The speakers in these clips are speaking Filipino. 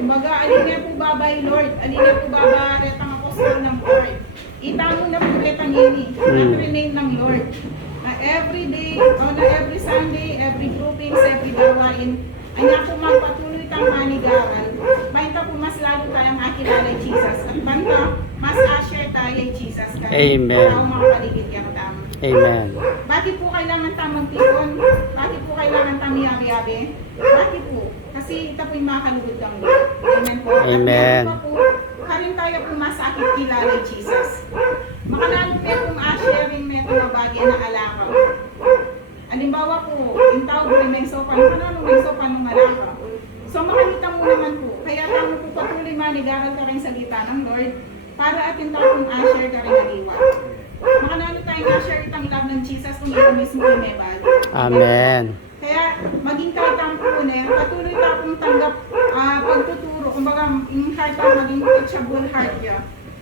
Kumbaga, alin nga po babay, Lord. Alin nga po babaretang ako sa ng Lord. Itamo na po retang yun at rename ng Lord. Na every day, o na every Sunday, every groupings, every gawain, ay nga po magpatuloy tang manigaral. Banta po mas lalo tayong akilala Jesus. At banta, mas ashare tayo ay Jesus. Amen. Tao mga paligid yung tama. Amen. Bakit po kailangan tamang tipon? Bakit po kailangan tamiyabi-yabi? Bakit po? Kasi ito po yung makalugod ng Lord. Amen po. Amen. At po, karin tayo po masakit kilala ay Jesus. Makanalo po yung sharing may mga bagay na alakaw. Halimbawa po, in tao po may sopa, kanano may sopa ng alakaw. So makikita mo naman po, kaya tamo po patuloy manigaral ka rin sa gita ng Lord para atin tao kung share ka rin naliwa. Makanano tayong share itang love ng Jesus kung ito mismo yung may bali. Amen. Kaya maging katang po na patuloy tayo kung tanggap pagtuturo, kumbaga yung heart tayo maging teachable heart ya.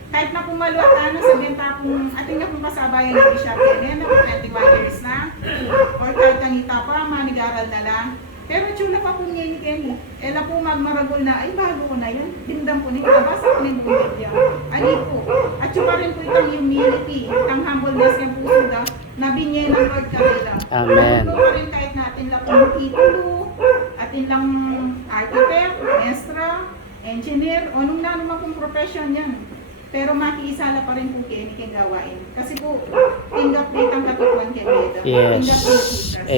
Kahit na pumaluat ano, sabihin tayo kung ating na kung kasabayan ng Bishop yan, na 21 years na, or kahit kanita pa, manigaral na lang. Pero tsula pa po niya ni Kenny. Ela po magmaragol na, ay bago ko na yan. Dindam po ni Kabasa ko na yung bumibya. Ani po. At tsaka rin po itong humility, itong humbleness ng puso na nabinye ng Lord kanila. Amen. Ano pa rin kahit natin lang pong titulo, atin lang architect, maestra, engineer, o nung na naman pong profession yan. Pero makiisala pa rin po kayo ni gawain. Kasi po, tinggap dito ang katutuan kayo dito. Yes. Tinggap po Jesus.